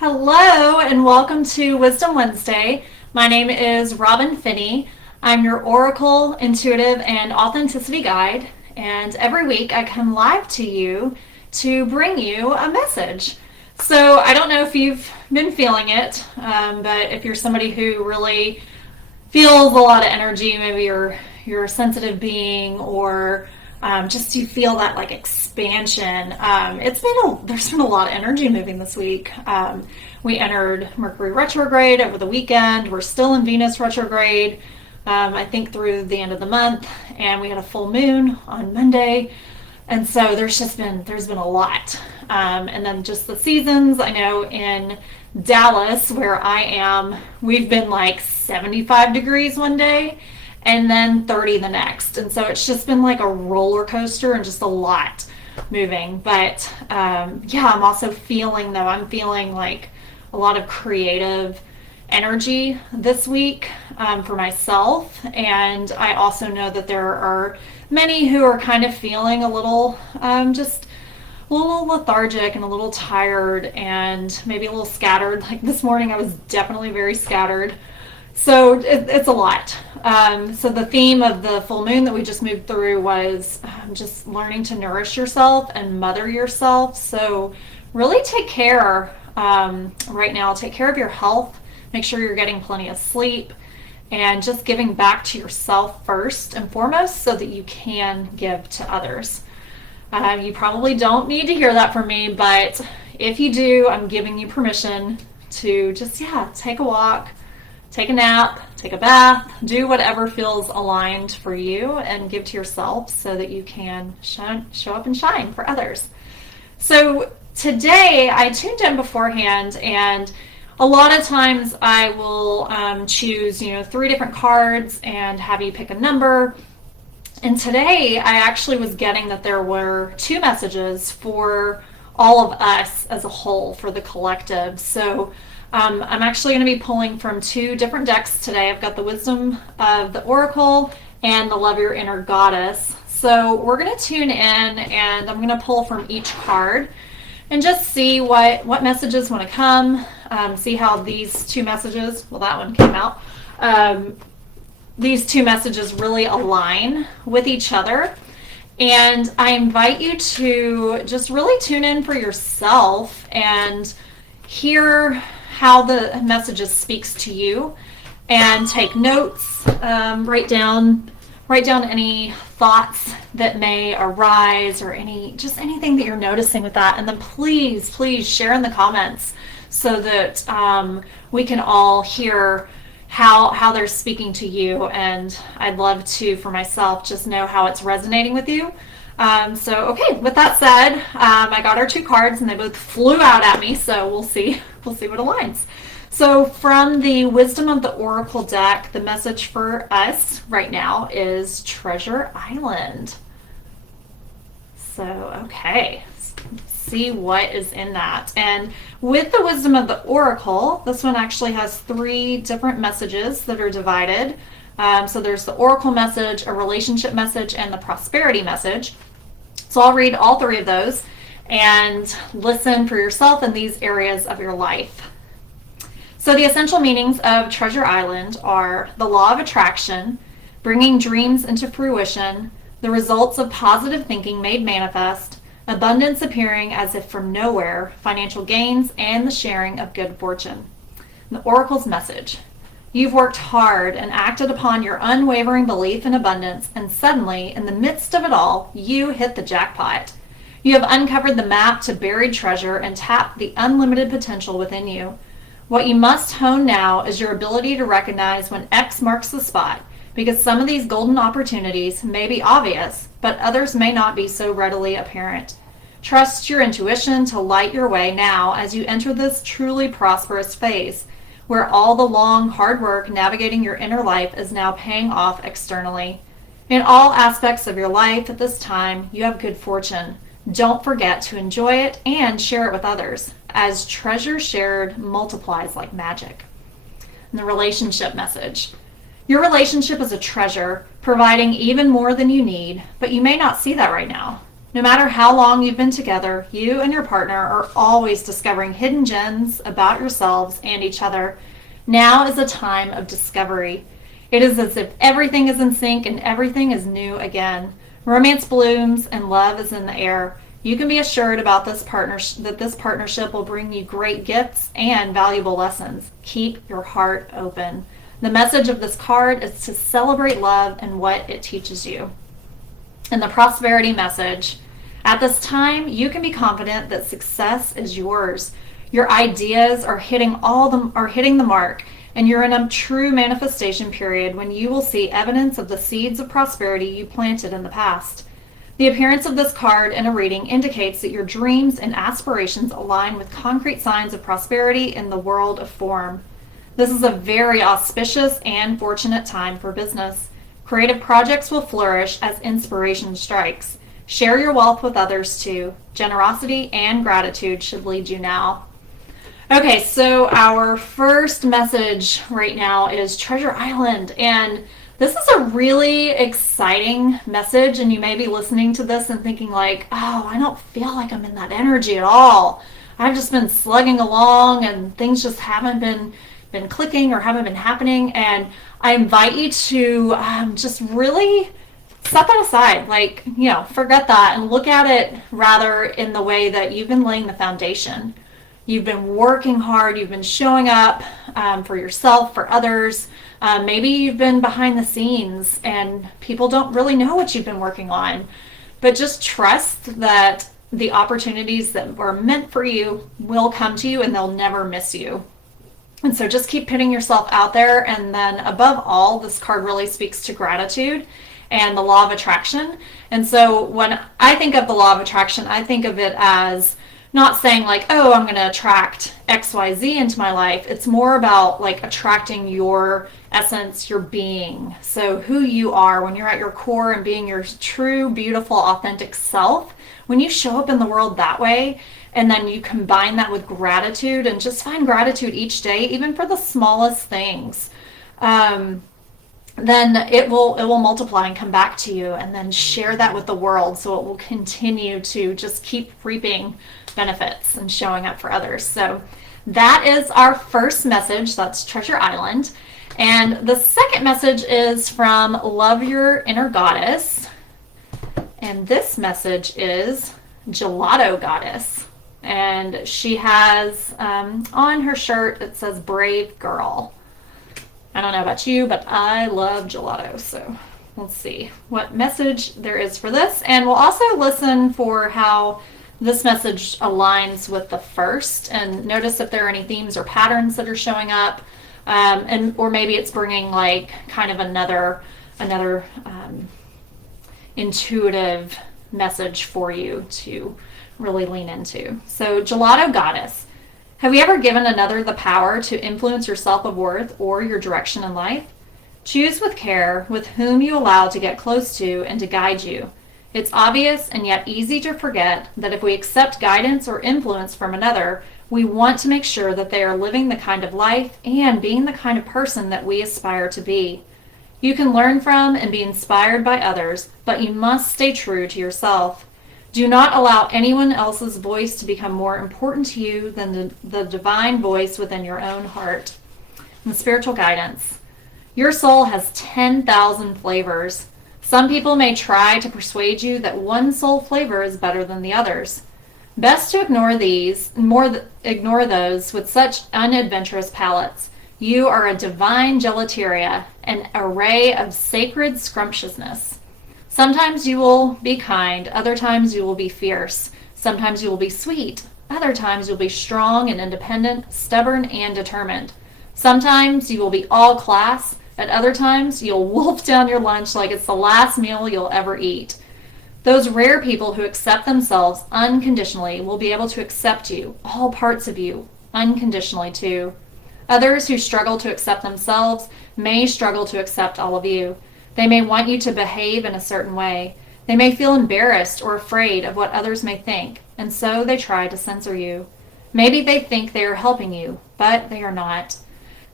Hello and welcome to Wisdom Wednesday. My name is Robin Finney. I'm your Oracle, Intuitive, and Authenticity Guide, and every week I come live to you to bring you a message. So I don't know if you've been feeling it, but if you're somebody who really feels a lot of energy, maybe you're a sensitive being, or just you feel that like expansion. There's been a lot of energy moving this week. We entered Mercury Retrograde over the weekend. We're still in Venus Retrograde, I think through the end of the month, and we had a full moon on Monday. And so there's been a lot. And then just the seasons. I know in Dallas, where I am, we've been like 75 degrees one day and then 30 the next. And so it's just been like a roller coaster and just a lot moving. But yeah, I'm feeling like a lot of creative energy this week for myself. And I also know that there are many who are kind of feeling a little just a little lethargic and a little tired and maybe a little scattered. Like this morning, I was definitely very scattered. So it's a lot. So the theme of the full moon that we just moved through was just learning to nourish yourself and mother yourself. So really take care right now. Take care of your health. Make sure you're getting plenty of sleep and just giving back to yourself first and foremost so that you can give to others. You probably don't need to hear that from me, but if you do, I'm giving you permission to just, take a walk, take a nap, take a bath, do whatever feels aligned for you and give to yourself so that you can show up and shine for others. So today I tuned in beforehand, and a lot of times I will choose, 3 different cards and have you pick a number. And today I actually was getting that there were 2 messages for all of us as a whole, for the collective. So I'm actually going to be pulling from 2 different decks today. I've got the Wisdom of the Oracle and the Love Your Inner Goddess. So we're going to tune in and I'm going to pull from each card and just see what messages want to come, see how these 2 messages, well, that one came out, these 2 messages really align with each other. And I invite you to just really tune in for yourself and hear how the messages speaks to you, and take notes, write down any thoughts that may arise, or anything that you're noticing with that. And then please share in the comments so that we can all hear how they're speaking to you. And I'd love to, for myself, just know how it's resonating with you. Okay, with that said, I got our 2 cards and they both flew out at me, so we'll see what aligns. So from the Wisdom of the Oracle deck, the message for us right now is Treasure Island. So, okay, let's see what is in that. And with the Wisdom of the Oracle, this one actually has 3 different messages that are divided. So there's the Oracle message, a relationship message, and the prosperity message. So I'll read all 3 of those and listen for yourself in these areas of your life. So the essential meanings of Treasure Island are the law of attraction, bringing dreams into fruition, the results of positive thinking made manifest, abundance appearing as if from nowhere, financial gains, and the sharing of good fortune. And the Oracle's message: you've worked hard and acted upon your unwavering belief in abundance, and suddenly, in the midst of it all, you hit the jackpot. You have uncovered the map to buried treasure and tapped the unlimited potential within you. What you must hone now is your ability to recognize when X marks the spot, because some of these golden opportunities may be obvious, but others may not be so readily apparent. Trust your intuition to light your way now as you enter this truly prosperous phase, where all the long, hard work navigating your inner life is now paying off externally. In all aspects of your life at this time, you have good fortune. Don't forget to enjoy it and share it with others, as treasure shared multiplies like magic. And the relationship message: your relationship is a treasure, providing even more than you need, but you may not see that right now. No matter how long you've been together, you and your partner are always discovering hidden gems about yourselves and each other. Now is a time of discovery. It is as if everything is in sync and everything is new again. Romance blooms and love is in the air. You can be assured about that this partnership will bring you great gifts and valuable lessons. Keep your heart open. The message of this card is to celebrate love and what it teaches you. And the prosperity message: at this time, you can be confident that success is yours. Your ideas are hitting the mark, and you're in a true manifestation period when you will see evidence of the seeds of prosperity you planted in the past. The appearance of this card in a reading indicates that your dreams and aspirations align with concrete signs of prosperity in the world of form. This is a very auspicious and fortunate time for business. Creative projects will flourish as inspiration strikes. Share your wealth with others too. Generosity and gratitude should lead you now. Okay, so our first message right now is Treasure Island, and this is a really exciting message, and you may be listening to this and thinking like, oh, I don't feel like I'm in that energy at all. I've just been slugging along and things just haven't been clicking or haven't been happening, and I invite you to just really set that aside, like, forget that and look at it rather in the way that you've been laying the foundation. You've been working hard, you've been showing up for yourself, for others. Maybe you've been behind the scenes and people don't really know what you've been working on, but just trust that the opportunities that were meant for you will come to you and they'll never miss you. And so just keep putting yourself out there. And then above all, this card really speaks to gratitude and the law of attraction. And so when I think of the law of attraction, I think of it as not saying like, oh, I'm going to attract XYZ into my life. It's more about like attracting your essence, your being. So who you are when you're at your core and being your true, beautiful, authentic self. When you show up in the world that way, and then you combine that with gratitude and just find gratitude each day, even for the smallest things, then it will multiply and come back to you, and then share that with the world so it will continue to just keep reaping benefits and showing up for others. So that is our first message. That's Treasure Island. And the second message is from Love Your Inner Goddess. And this message is Gelato Goddess. And she has on her shirt, it says Brave Girl. I don't know about you, but I love gelato. So let's see what message there is for this. And we'll also listen for how this message aligns with the first, and notice if there are any themes or patterns that are showing up, or maybe it's bringing like kind of another intuitive message for you to really lean into. So Gelato Goddess. Have you ever given another the power to influence your self-worth or your direction in life? Choose with care with whom you allow to get close to and to guide you. It's obvious and yet easy to forget that if we accept guidance or influence from another, we want to make sure that they are living the kind of life and being the kind of person that we aspire to be. You can learn from and be inspired by others, but you must stay true to yourself. Do not allow anyone else's voice to become more important to you than the divine voice within your own heart. And the spiritual guidance. Your soul has 10,000 flavors. Some people may try to persuade you that one soul flavor is better than the others. Best to ignore those with such unadventurous palates. You are a divine gelateria, an array of sacred scrumptiousness. Sometimes you will be kind, other times you will be fierce. Sometimes you will be sweet, other times you'll be strong and independent, stubborn and determined. Sometimes you will be all class, at other times you'll wolf down your lunch like it's the last meal you'll ever eat. Those rare people who accept themselves unconditionally will be able to accept you, all parts of you, unconditionally too. Others who struggle to accept themselves may struggle to accept all of you. They may want you to behave in a certain way. They may feel embarrassed or afraid of what others may think, and so they try to censor you. Maybe they think they are helping you, but they are not.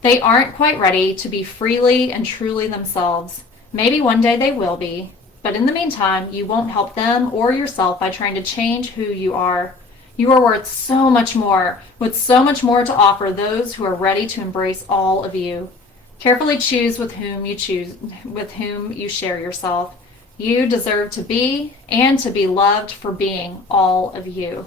They aren't quite ready to be freely and truly themselves. Maybe one day they will be. But in the meantime, you won't help them or yourself by trying to change who you are. You are worth so much more, with so much more to offer those who are ready to embrace all of you. Carefully choose with whom you share yourself. You deserve to be and to be loved for being all of you.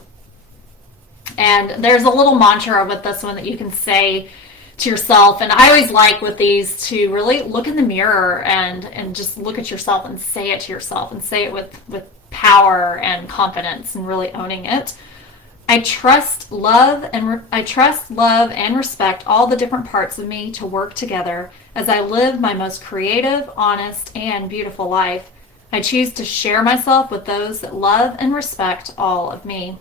And there's a little mantra with this one that you can say to yourself. And I always like with these to really look in the mirror and just look at yourself and say it to yourself and say it with power and confidence and really owning it. I trust, love, and respect all the different parts of me to work together as I live my most creative, honest, and beautiful life. I choose to share myself with those that love and respect all of me.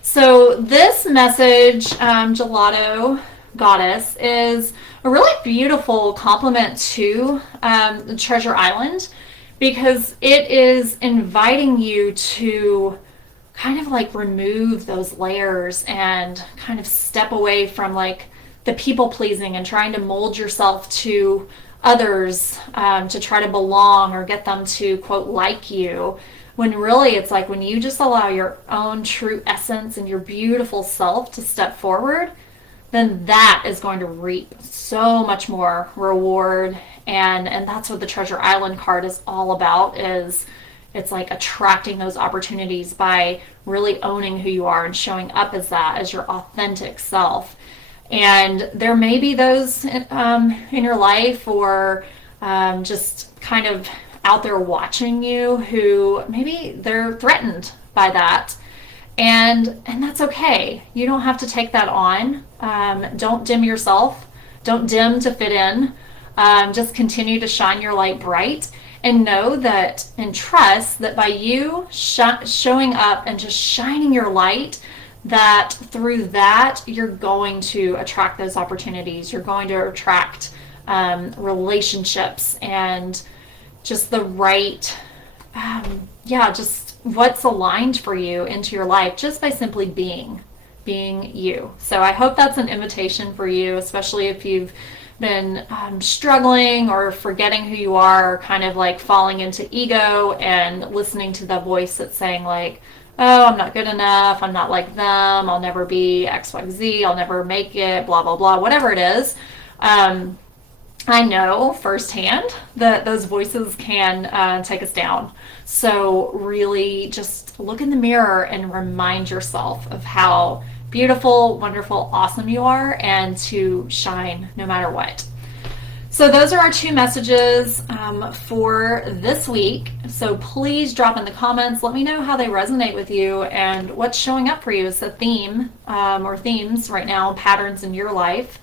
So this message, Gelato Goddess, is a really beautiful compliment to the Treasure Island, because it is inviting you to kind of like remove those layers and kind of step away from like the people pleasing and trying to mold yourself to others, to try to belong or get them to quote like you, when really it's like when you just allow your own true essence and your beautiful self to step forward, then that is going to reap so much more reward. And that's what the Treasure Island card is all about. Is it's like attracting those opportunities by really owning who you are and showing up as that, as your authentic self. And there may be those in your life, or just kind of out there watching you, who maybe they're threatened by that. And that's okay. You don't have to take that on. Don't dim yourself. Don't dim to fit in. Just continue to shine your light bright, and know that and trust that by you showing up and just shining your light, that through that you're going to attract those opportunities. You're going to attract relationships and just the right, just what's aligned for you into your life, just by simply being you. So I hope that's an invitation for you, especially if you've been struggling or forgetting who you are, or kind of like falling into ego and listening to the voice that's saying like, oh, I'm not good enough, I'm not like them, I'll never be XYZ, I'll never make it, blah, blah, blah, whatever it is. I know firsthand that those voices can take us down. So really just look in the mirror and remind yourself of how beautiful, wonderful, awesome you are, and to shine no matter what. So those are our two messages for this week. So please drop in the comments. Let me know how they resonate with you and what's showing up for you as a theme, or themes right now, patterns in your life.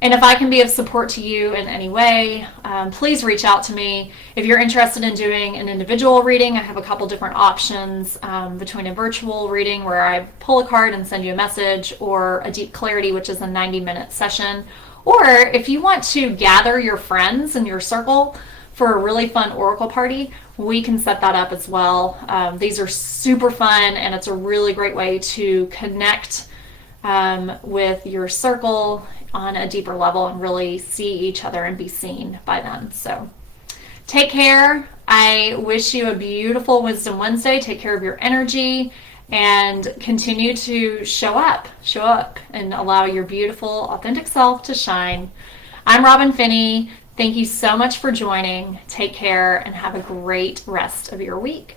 And if I can be of support to you in any way, please reach out to me. If you're interested in doing an individual reading, I have a couple different options, between a virtual reading where I pull a card and send you a message, or a deep clarity, which is a 90-minute session. Or if you want to gather your friends in your circle for a really fun oracle party, we can set that up as well. These are super fun, and it's a really great way to connect with your circle on a deeper level and really see each other and be seen by them. So take care. I wish you a beautiful Wisdom Wednesday. Take care of your energy and continue to show up and allow your beautiful, authentic self to shine. I'm Robin Finney. Thank you so much for joining. Take care and have a great rest of your week.